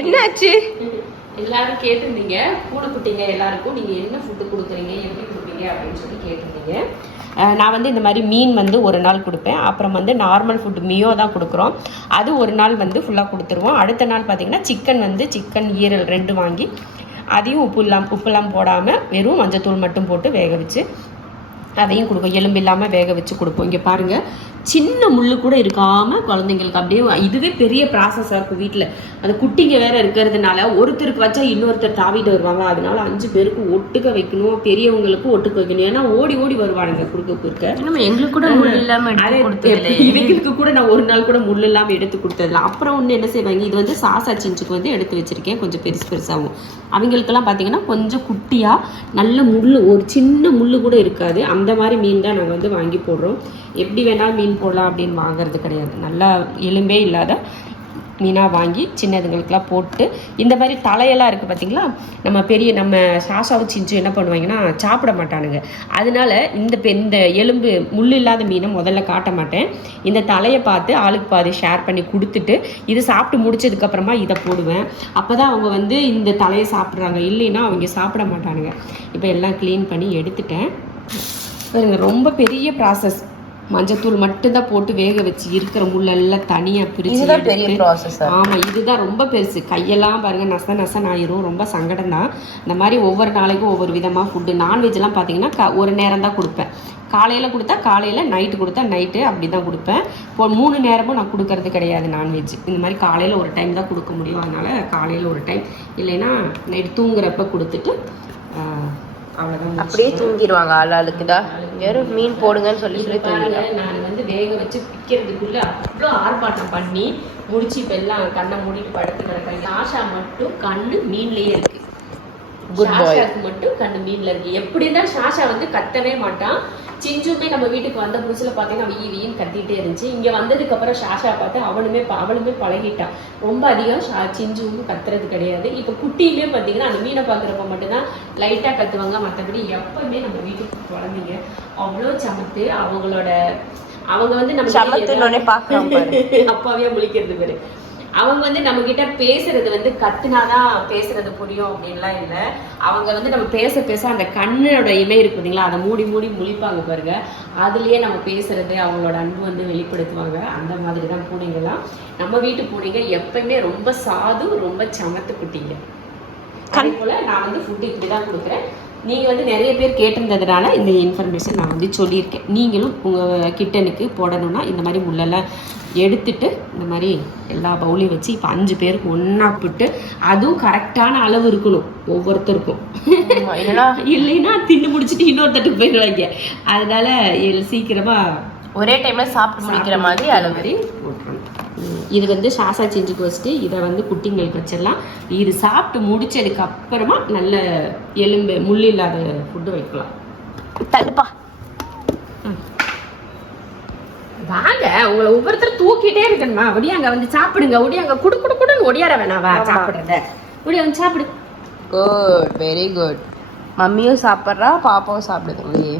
என்னாச்சு? எல்லாரும் கேட்டிருந்தீங்க கூடு குட்டிங்க எல்லாருக்கும் நீங்க என்ன ஃபுட்டு கொடுக்குறீங்க, எப்படி கொடுப்பீங்க அப்படின்னு சொல்லி கேட்டிருந்தீங்க. நான் வந்து இந்த மாதிரி மீன் வந்து ஒரு நாள் கொடுப்பேன். அப்புறம் வந்து நார்மல் ஃபுட்டு மியோ தான் கொடுக்குறோம். அது ஒரு நாள் வந்து ஃபுல்லாக கொடுத்துருவோம். அடுத்த நாள் பார்த்திங்கன்னா சிக்கன் ஈரல் 2 வாங்கி அதையும் உப்புலாம் போடாமல் வெறும் மஞ்சத்தூள் மட்டும் போட்டு வேக வச்சு அதையும் கொடுப்போம். எலும்பு இல்லாமல் வேக வச்சு கொடுப்போம். இங்கே பாருங்கள், சின்ன முள்ளு கூட இருக்காமல் குழந்தைங்களுக்கு அப்படியே இதுவே பெரிய ப்ராசஸாக இருக்கும். வீட்டில் அந்த குட்டிங்க வேற இருக்கிறதுனால ஒருத்தருக்கு வச்சா இன்னொருத்தர் தாவிட்டு வருவாங்க. அதனால 5 பேருக்கு ஒட்டுக்க வைக்கணும், பெரியவங்களுக்கும் ஒட்டுக்க வைக்கணும். ஏன்னா ஓடி ஓடி வருவானுங்க குறுக்க. எங்களுக்கு கூட முள் இல்லாமல் இவங்களுக்கு கூட நான் ஒரு நாள் கூட முள் இல்லாமல் எடுத்து கொடுத்ததில்ல. அப்புறம் ஒன்று என்ன செய்வாங்க, இது வந்து சாசா சிஞ்சுக்கு வந்து எடுத்து வச்சிருக்கேன். கொஞ்சம் பெருசாகும். அவங்களுக்கெல்லாம் பார்த்தீங்கன்னா கொஞ்சம் குட்டியாக நல்ல முள், ஒரு சின்ன முள் கூட இருக்காது. அந்த மாதிரி மீன் தான் நாங்கள் வந்து வாங்கி போடுறோம். எப்படி வேணாலும் மீன் போடலாம் அப்படின்னு வாங்குறது கிடையாது. நல்லா எலும்பே இல்லாத மீனாக வாங்கி சின்னதுங்களுக்கெல்லாம் போட்டு இந்த மாதிரி தலையெல்லாம் இருக்குது பார்த்தீங்களா. நம்ம சாசாவும் சிஞ்சு என்ன பண்ணுவாங்கன்னா சாப்பிட மாட்டானுங்க. அதனால இந்த எலும்பு முள் இல்லாத மீனை முதல்ல காட்ட மாட்டேன். இந்த தலையை பார்த்து ஆளுக்கு பாதி ஷேர் பண்ணி கொடுத்துட்டு இது சாப்பிட்டு முடிச்சதுக்கப்புறமா இதை போடுவேன். அப்போ தான் அவங்க வந்து இந்த தலையை சாப்பிட்றாங்க. இல்லைன்னா அவங்க சாப்பிட மாட்டானுங்க. இப்போ எல்லாம் க்ளீன் பண்ணி எடுத்துட்டேன். ரொம்ப பெரிய ப்ராசஸ். மஞ்சத்தூள் மட்டும்தான் போட்டு வேக வச்சு இருக்கிற முள்ளெல்லாம் தனியாக பிரிச்சு. ஆமாம், இதுதான் ரொம்ப பெருசு. கையெல்லாம் பாருங்கள் நசன் ஆயிரும். ரொம்ப சங்கடம் தான். இந்த மாதிரி ஒவ்வொரு நாளைக்கும் ஒவ்வொரு விதமாக ஃபுட்டு. நான்வெஜ்லாம் பார்த்தீங்கன்னா ஒரு நேரம் தான் கொடுப்பேன். காலையில் கொடுத்தா காலையில், நைட்டு கொடுத்தா நைட்டு, அப்படி தான் கொடுப்பேன். இப்போ 3 நேரமும் நான் கொடுக்கறது கிடையாது நான்வெஜ். இந்த மாதிரி காலையில் ஒரு டைம் தான் கொடுக்க முடியும். அதனால் காலையில் ஒரு டைம், இல்லைன்னா நைட்டு தூங்குறப்ப கொடுத்துட்டு அவ்வளோதான். அப்படியே தூங்கிடுவாங்க. ஆளுக்கு தான் வெறும் மீன் போடுங்கன்னு சொல்லி தூங்கிடுவாங்க. நான் வந்து வேக வச்சு பிக்கிறதுக்குள்ள அவ்வளோ ஆர்ப்பாட்டம் பண்ணி முடிச்சு இப்போ எல்லாம் கண்ணை மூடிட்டு படுத்து கிடக்காங்க. ஆஷா மட்டும் கண்ணு மீன்லேயே இருக்கு. ஷாஷாக்கு மட்டும் கண்ணு மீன்ல இருக்கு. எப்படி இருந்தாலும் ஷாஷா வந்து கத்தவே மாட்டான். சிஞ்சுமே நம்ம வீட்டுக்கு வந்த புதுசுல பார்த்தீங்கன்னா வீன்னு கத்திட்டே இருந்துச்சு. இங்கே வந்ததுக்கு அப்புறம் ஷாஷா பார்த்து அவளுமே பழகிட்டான். ரொம்ப அதிகம் சிஞ்சுவும் கத்துறது கிடையாது. இப்போ குட்டியுமே பார்த்தீங்கன்னா அந்த மீனை பார்க்குறப்ப மட்டும்தான் லைட்டாக கத்துவாங்க. மற்றபடி எப்பவுமே நம்ம வீட்டுக்கு குழந்தைங்க அவ்வளோ சமத்து. அவங்க வந்து நம்ம சமத்துனே பார்க்குறாங்க. அப்பாவே முழிக்கிறது பேரு. அவங்க வந்து நம்ம கிட்ட பேசுறது வந்து கத்துனாதான் பேசுறது புரியும் அப்படின்லாம் இல்லை. அவங்க வந்து நம்ம பேச அந்த கண்ணோட இமை இருக்கு பார்த்தீங்களா, அதை மூடி முழிப்பாங்க பாருங்க. அதுலயே நம்ம பேசுறது, அவங்களோட அன்பு வந்து வெளிப்படுத்துவாங்க. அந்த மாதிரி தான் பூனைங்கெல்லாம். நம்ம வீட்டு பூனைங்க எப்பயுமே ரொம்ப சாது, ரொம்ப சமத்து குட்டிங்க. அதே போல நான் வந்து ஃபுட்டு இப்படி தான் கொடுக்குறேன். நீங்கள் வந்து நிறைய பேர் கேட்டிருந்ததுனால இந்த இன்ஃபர்மேஷன் நான் வந்து சொல்லியிருக்கேன். நீங்களும் உங்கள் கிட்டனுக்கு போடணும்னா இந்த மாதிரி முள்ளெல்லாம் எடுத்துட்டு இந்த மாதிரி எல்லா பவுலையும் வச்சு இப்போ 5 பேருக்கு ஒன்றா போட்டு, அதுவும் கரெக்டான அளவு இருக்கணும் ஒவ்வொருத்தருக்கும். இல்லைன்னா தின்னு முடிச்சுட்டு இன்னொருத்தட்டுக்கு போயிடுவாங்க. அதனால சீக்கிரமாக ஒரே டைமில் சாப்பிட்டு முடிக்கிற மாதிரி அளவு மாதிரி போட்டுறணும். இது வந்து சாசா செஞ்சுக்கு வச்சுட்டு இதை வந்து குட்டிங்களுக்கு வச்சிடலாம். இது சாப்பிட்டு முடிச்சதுக்கு அப்புறமா நல்ல எலும்பு முள் இல்லாத ஃபுட்டு வைக்கலாம். தடுப்பா வாங்க, உங்களை ஒவ்வொருத்தரும் தூக்கிட்டே இருக்கணுமா. ஒடியாங்க வந்து சாப்பிடுங்க. ஒடியாங்க குடுன்னு ஒடியார வேணாவா சாப்பிடுறத. ஒடியா வந்து சாப்பிடு. Good, very good. மம்மியும் சாப்பிட்றா, பாப்பாவும் சாப்பிடுதுங்களே.